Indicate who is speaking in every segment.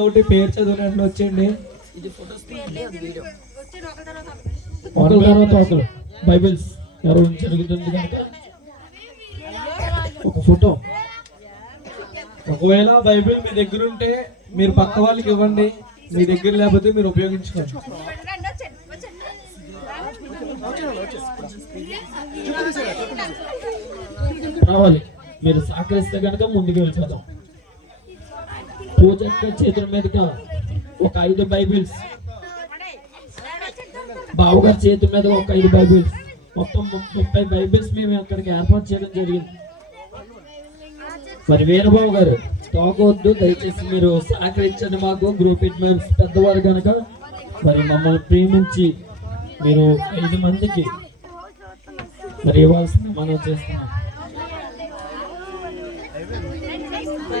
Speaker 1: ఒకటి పేరు
Speaker 2: అది వీడియో.
Speaker 3: ఒకరి తర్వాత ఒకరు. బైబిల్స్ ఎవరు జరుగుతుంది కనుక? ఒక ఫోటో.
Speaker 1: ఒకవేళ బైబిల్ మీ దగ్గర ఉంటే మీరు పక్క వాళ్ళకి ఇవ్వండి. మీ దగ్గర లేకపోతే మీరు ఉపయోగించుకోండి.
Speaker 3: రావాలి. మీరు సహకరిస్తే కనుక ముందుకు వెళ్ళిపోదాం. పూజక్క చేతుల మీదుగా ఒక ఐదు బైబిల్స్. బావుగారి చేతుల మీద ఒక ఐదు బైబిల్స్. మొత్తం ముప్పై బైబిల్స్ మేము అక్కడికి ఏర్పాటు చేయడం జరిగింది. మరి వీరబాబు గారు తాగొద్దు దయచేసి మీరు సహకరించండి మాకు గ్రూప్ ఇట్ మెంబర్స్ పెద్దవారు కనుక మరి మమ్మల్ని ప్రేమించి మీరు ఐదు మందికి మరి ఇవ్వాల్సింది మనం చేస్తున్నాం.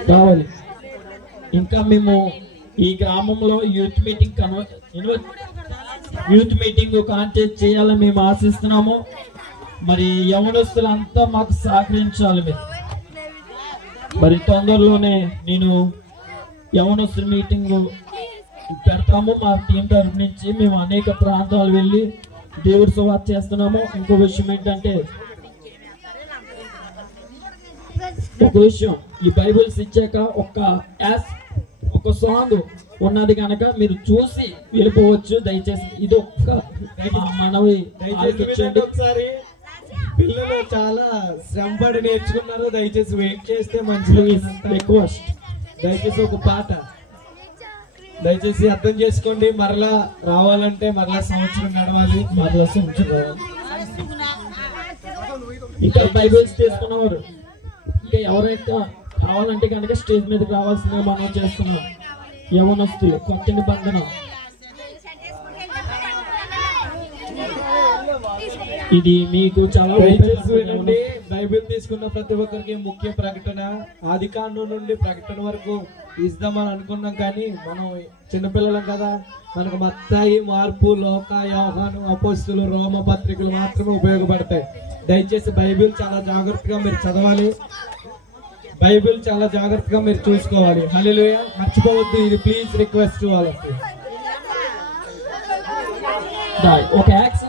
Speaker 3: కావాలి. ఇంకా మేము ఈ గ్రామంలో youth meeting youth meeting contact చేయాలని మేము ఆశిస్తున్నాము. మరి యవనస్తులంతా మాకు సహకరించాలి మీరు. మరి తొందరలోనే నేను యవనస్తుల మీటింగ్ పెడతాము. మా టీం తరఫు నుంచి మేము అనేక ప్రాంతాలు వెళ్ళి దేవుడి సువార్త చేస్తున్నాము. ఇంకో విషయం ఏంటంటే ఒక విషయం. ఈ బైబిల్స్ ఇచ్చాక ఒక యాస్ ఒక సాంగ్ ఉన్నది కనుక మీరు చూసి వెళ్ళిపోవచ్చు. దయచేసి ఇది ఒక్క మనవి
Speaker 1: ఒకసారి. పిల్లలు చాలా శ్రమపడి నేర్చుకున్నారు. దయచేసి వెయిట్ చేస్తే మంచిది
Speaker 3: రిక్వెస్ట్
Speaker 1: దయచేసి ఒక పాట. దయచేసి అర్థం చేసుకోండి. మరలా రావాలంటే మరలా సంవత్సరం నడవాలి.
Speaker 3: మరలా సంవత్సరం ఇంకా బైబిల్స్ తీసుకున్నవారు ఇంకా ఎవరైతే కావాలంటే కనుక స్టేజ్ మీదకి రావాల్సిందిగా మనం చేస్తున్నాం. యవనస్తులు కొత్త నిబంధన ఇది మీకు చాలా
Speaker 1: వినండి బైబిల్ తీసుకున్న ప్రతి ఒక్కరికి ముఖ్య ప్రకటన ఆది కాండం నుండి ప్రకటన వరకు ఇద్దామని అనుకున్నాం కానీ మనం చిన్నపిల్లలం కదా మనకు మత్తాయి మార్పు లోక యోహాను అపోస్తులు రోమ పత్రికలు మాత్రమే ఉపయోగపడతాయి. దయచేసి బైబిల్ చాలా జాగ్రత్తగా మీరు చదవాలి. బైబిల్ చాలా జాగ్రత్తగా మీరు చూసుకోవాలి. హల్లెలూయా. మర్చిపోవద్దు. ఇది ప్లీజ్ రిక్వెస్ట్ వాళ్ళకి
Speaker 3: ఒక యాక్స్